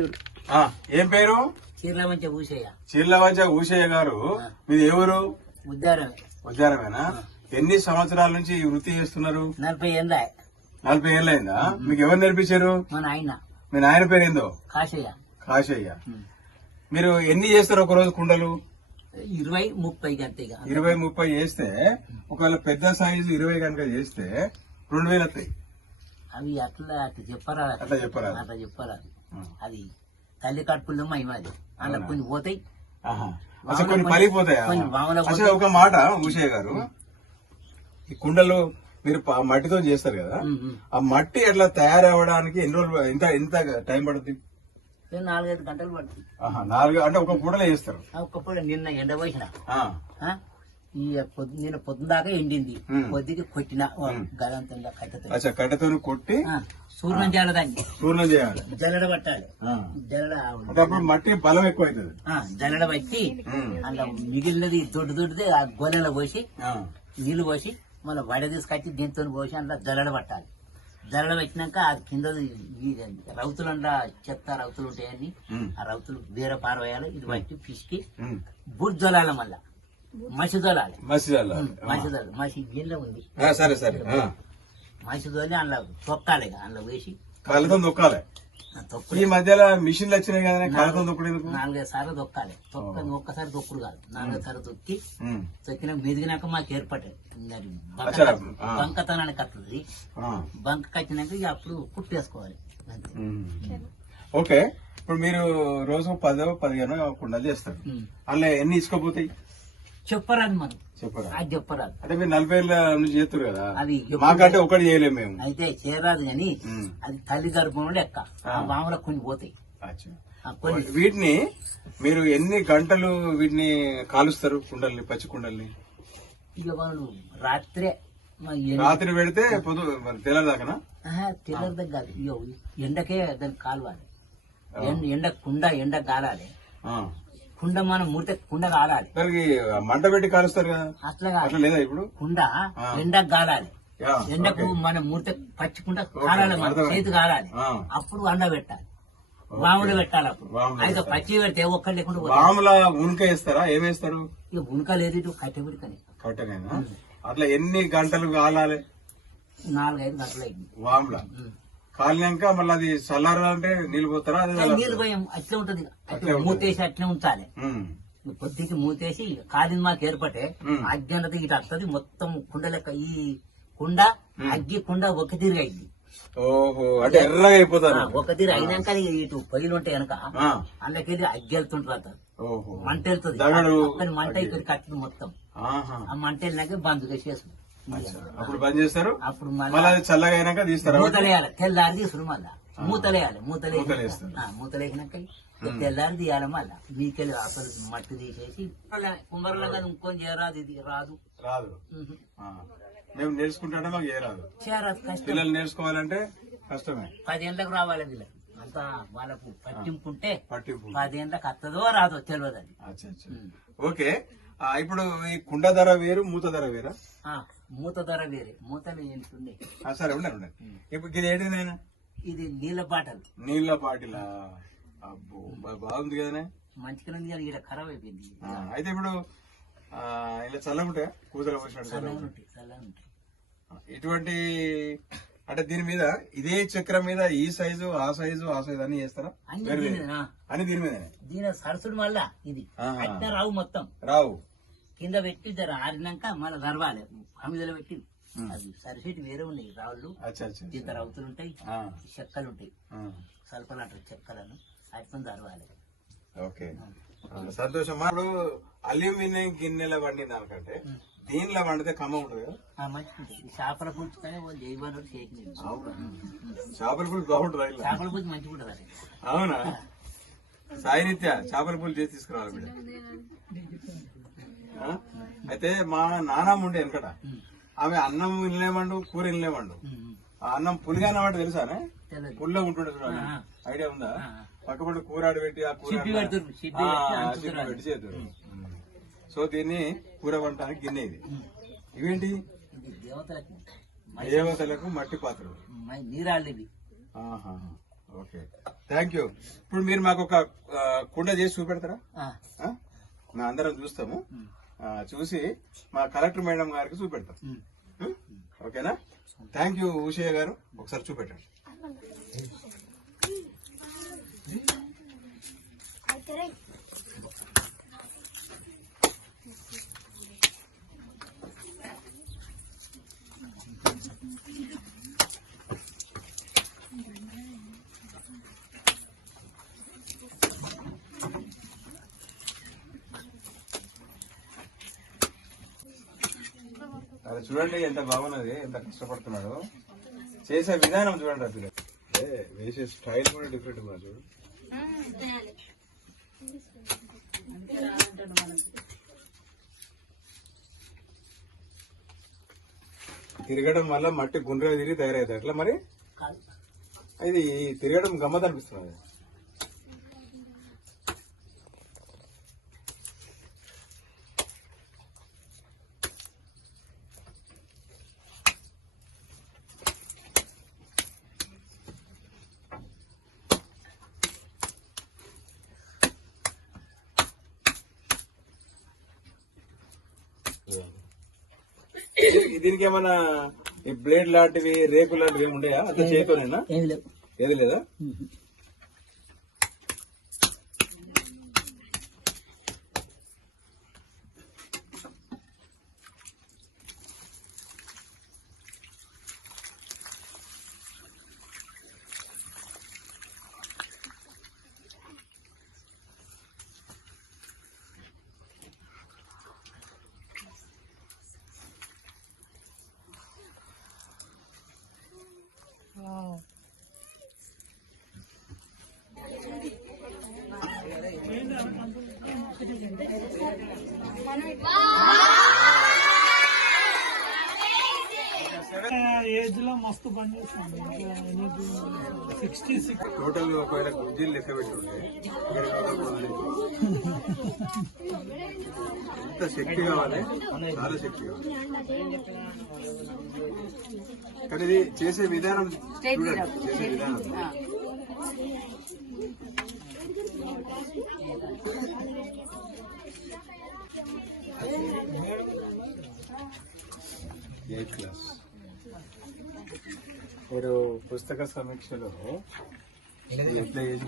పేరు ఏం పేరు? చీర్లవంచ ఊసయ్య. చీర్లవంచ ఊసయ్య గారు, మీది ఎవరు? ఉద్దారమే. ఉద్దారమేనా? ఎన్ని సంవత్సరాల నుంచి ఈ వృత్తి చేస్తున్నారు? 40 ఏళ్ళ. 40 ఏళ్ళైందా? మీకు ఎవరు నేర్పించారు? మన ఆయన. మీ నాయన పేరు ఏందో? కాశయ్య. కాశయ్య. మీరు ఎన్ని చేస్తారు ఒక రోజు కుండలు? 20-30 గంటగా. 20-30 చేస్తే, ఒకవేళ పెద్ద సైజు 20 కనుక చేస్తే 2000 వస్తాయి. అవి అట్లా చెప్పరా? అట్లా చెప్పరా? అట్లా చెప్పరా? అది తల్లి కడుపుల్లో మైమాది. అలా కొన్ని పోతాయి, అసలు కొన్ని పలిపోతాయా? అసలు ఒక మాట ఊషయ్య గారు, ఈ కుండలు మీరు మట్టితో చేస్తారు కదా, ఆ మట్టి ఎట్లా తయారవడానికి ఎన్ని రోజులు, ఎంత టైం పడుతుంది? 4-5 గంటలు పడుతుంది. 4 అంటే ఒక పూటలో చేస్తారు? ఒక పూట. నిన్న ఎండ పోసిన, నిన్న పొద్దున దాకా ఎండింది. పొద్దుకి కొట్టిన గదంతంగా కట్టెతో. కట్టెతో కొట్టి సూర్యం చేయాలి, పూర్ణం చేయాలి, జల్లడ పట్టాలి. జల్లడ మట్టి బలం ఎక్కువ అవుతుంది. జల్లడ పట్టి అలా మిగిలినది దొడ్డుదే ఆ గోనెలో పోసి నీళ్లు పోసి మళ్ళీ వడ తీసుకొచ్చి దీంతో పోసి అందులో జల్లడ పట్టాలి. జల్లడ పెట్టినాక అది కింద రౌతులు అంతా చెత్త రౌతులు ఉంటాయని ఆ రౌతులు వేరే పారవేయాలి. ఇది పట్టి పిసికి బుడ్ జొలాలి, మళ్ళా మసి జొలాలి. మసి గిన్నె ఉంది, సరే సరే, మసి జొలి అందులో తొక్కాలి. అందులో వేసి కాళ్ళతో తొక్కాలి. ఈ మధ్యలో మిషన్లు వచ్చినాయి కదా, కాళ్ళతో తొక్కలేదు. 4-5 సార్లు తొక్కాలి. తొక్కని ఒక్కసారి తొక్కుడు కాదు, 4 సార్లు తొక్కినాక మెదిగినాక మాకు ఏర్పడ్డాయి. బంకతనానికి కట్టుది. బంక కట్టినాక ఇక అప్పుడు కుట్టేసుకోవాలి. ఓకే, ఇప్పుడు మీరు రోజు 10-15 కుండలు చేస్తారు. అందులో ఎన్ని ఇసుకపోతాయి? చెప్పరాదు మనం, చెప్పరా? అది చెప్పరాదు. అంటే మీరు 40 ఏళ్ళ నుంచి చేస్తారు కదా, అది మాకంటే ఒకటి చేయలేము మేము. అయితే చేయరాదు కానీ అది తల్లి గర్భంలో లెక్క. మామూలు కొన్ని పోతాయి. వీటిని మీరు ఎన్ని గంటలు వీటిని కాలుస్తారు? కుండల్ని, పచ్చి కుండల్ని? ఇక వాళ్ళు రాత్రి పెడితే తెల్లదాకనా? తెల్లదా కాదు, ఎండకే దాన్ని కాలవాలి. ఎండ ఎండ గాలాలి. కుండ మనం మూర్తి కుండ కాలాలి. దానికి మంట పెట్టి కాలుస్తారు కదా, అట్లా లేదా? ఇప్పుడు కుండ ఎండ గాలాలి. ఎండకు మన మూర్తి పచ్చి కుండ కాలాలి, మన చేతి కాలాలి. అప్పుడు అండ పెట్టాలి, వాములు పెట్టాలి. అప్పుడు అయితే పచ్చి పెడితే ఒక్కటి లేకుండా వాముల ఉనక వేస్తారా? ఏమేస్తారు? ఇక ఉనక లేదు, ఇటు కట్టె పెడతాను. కట్టెనేనా? అట్లా ఎన్ని గంటలు కాలాలి? 4-5 గంటలు అయింది. వాముల కాలినాక మళ్ళీ అది చల్లారాలంటే నీళ్ళు పోతారా? నీళ్ళు పోయాం, అట్లే ఉంటది. మూతేసి అట్లే ఉంచాలి. పొద్దుకి మూతేసి కాలింది మాకు ఏర్పటే అగ్గి ఇటు వస్తుంది. మొత్తం కుండ లెక్క ఈ కుండ అగ్గి కుండ ఒక తీరుగా అయింది. ఓహో, అంటే ఎర్రగా అయిపోతారు. ఒక తీరు అయినాక ఇటు పొయ్యిలు ఉంటాయి వెనక, అందులోకెళ్ళి అగ్గి వెళ్తుంటారు. మంట వెళ్తుంది, మంట ఇక్కడ కట్టింది మొత్తం. ఆ మంట వెళ్ళినాక బంద్ చేసేస్తుంది. అప్పుడు బంద్ చేస్తారు. అప్పుడు మళ్ళీ చల్లగా అయినాక తీస్తారు. మూతలేయాలి, తెల్లారి తీసుకుని మళ్ళా మూతలేయాలి. మూతలేసినాక తెల్లారి తీయాలి. మళ్ళా మీకెళ్ళి అసలు మట్టి తీసేసి కుంభరలో కదా ఇంకొని చేయరాదు. ఇది రాదు. మేము నేర్చుకుంటే మాకు ఏ రాదు. పిల్లలు నేర్చుకోవాలంటే కష్టమే. 10 ఏళ్ళకు రావాలి. వీళ్ళకి అంతా వాళ్ళకు పట్టింపుంటే 10 ఏళ్ళకి వస్తుందో రాదో తెలియదు అది. ఓకే, ఇప్పుడు ఈ కుండ ధర వేరు, మూత ధర వేరా? మూత ధర వేరే. మూతలు ఏంటుండే. సరే ఉండండి. ఇప్పుడు ఇది ఏంటి నాయన? ఇది నీళ్ళ బాటలు. నీళ్ళ బాటిలా? అబ్బో, బాగుంది కదనే. మంచిగా ఉంది కానీ ఇక్కడ ఖరాబ్ అయిపోయింది. అయితే ఇప్పుడు ఇలా చల్లగా ఉంటాయా? కూతురు పోసినట్టు ఇటువంటి, అంటే దీని మీద ఇదే చక్రం మీద ఈ సైజు ఆ సైజు అని చేస్తారా? అని దీని మీద దీని సరసుడు మళ్ళా ఇది రావు, మొత్తం రావు. కింద పెట్టి ఆరినాక మళ్ళీ నరవాలి. హమిదలో పెట్టి అది సరిసేటి వేరే ఉన్నాయి రాళ్ళు. ఇంత రౌతులు ఉంటాయి, చెక్కలు ఉంటాయి, సల్పలంటారు చెక్కలను. అట్లా నరవాలి. ఓకే, సంతోషం. ఇప్పుడు అల్యూమినియం గిన్నెల వండిన దానికంటే దీనిలో వండితే కమ్మ ఉంటుంది కదా. చేపల పులుసుతోనే జైవనరు చేసి చేపల పులుసు బాగుంటుంది. చేపల పులుసు మంచిగా ఉంటుంది. అవునా? సాయి నిత్య చేపల పులుసు చేసి తీసుకురావాలి బిడ్డ. అయితే మా నాన్నమ్మ ఉండే వెనకట, ఆమె అన్నం ఇల్లేమండు, కూర ఇల్లేమండు. ఆ అన్నం పులిగానే అంటే తెలుసానే? పుల్లో ఉంటుండే చూడాలి, ఐడియా ఉందా? పక్కపడి కూర ఆడబెట్టి ఆ కూర పెట్టి చేతురు. సో దీన్ని కూర వంటానికి గిన్నె. ఇది ఇవేంటి? దేవతలకు మట్టి పాత్రలు, నీరాళ్ళు. Okay, thank you. ఇప్పుడు మీరు మాకు ఒక కుండ చేసి చూపెడతారా? మేము అందరం చూస్తాము, చూసి మా కలెక్టర్ మేడం గారికి చూపెడతాం. ఓకేనా? థ్యాంక్ యూ ఉషయ్య గారు, ఒకసారి చూపెట్టండి. అది చూడండి ఎంత బాగున్నది, ఎంత కష్టపడుతున్నాడు. చేసే విధానం చూడండి, అసలు వేసే స్టైల్ కూడా డిఫరెంట్ గా చూడు. తిరగడం వల్ల మట్టి గుండ్రగా తిరిగి తయారవుతాయి. ఎట్లా మరి ఇది తిరగడం గమ్మత్ అనిపిస్తున్నది. దీనికి ఏమన్నా ఈ బ్లేడ్ లాంటివి, రేకు లాంటివి ఏమి ఉండయా? అంత చేతోనేనా? ఏది లేదా? ఏజ్ లో మస్తు పని చేస్తాను. 66 టోటల్ ఒకవేళ కుర్జీలు లెక్క పెట్టుండే ఎంత శక్తి కావాలి, చాలా శక్తి కావాలి. కానీ ఇది చేసే విధానం చూడండి, చేసే విధానం. ఎయిత్ క్లాస్ మీరు పుస్తక సమీక్షలో ఎట్లా చేసి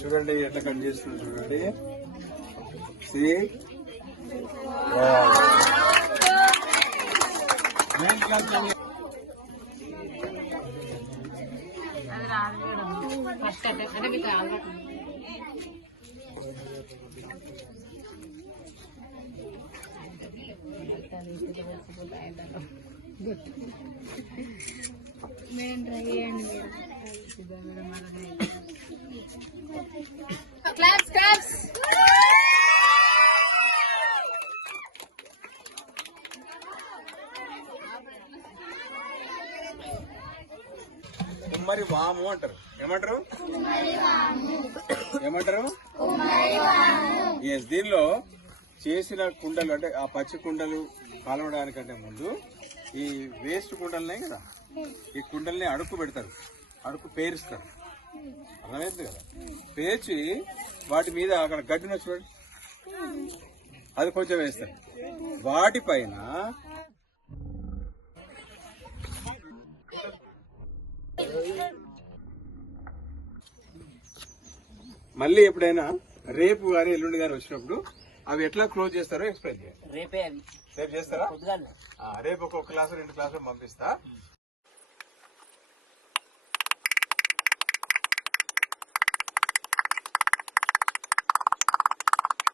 చూడండి ఎట్లా కట్ చేస్తుంది చూడండి. కుమ్మరి వాము అంటారు. ఏమంటారు? ఏమంటారు? దీనిలో చేసిన కుండలు అంటే ఆ పచ్చి కుండలు కాలవడానికంటే ముందు ఈ వేస్ట్ కుండలనే కదా, ఈ కుండల్ని అడుక్కు పెడతారు, అడుక్కు పేరుస్తారు. అర్థమైంది కదా? పేర్చి వాటి మీద అక్కడ గడ్డిన చూడండి, అది కొంచెం వేస్తారు. వాటిపైన మళ్ళీ ఎప్పుడైనా రేపు గాని ఎల్లుండి గాని వచ్చినప్పుడు అవి ఎట్లా క్లోజ్ చేస్తారో ఎక్స్ప్లెయిన్ చేయండి. రేపే అవి రేపు చేస్తారా? పొద్దుగాల రేపు ఒక క్లాసు 2 క్లాసులు పంపిస్తా.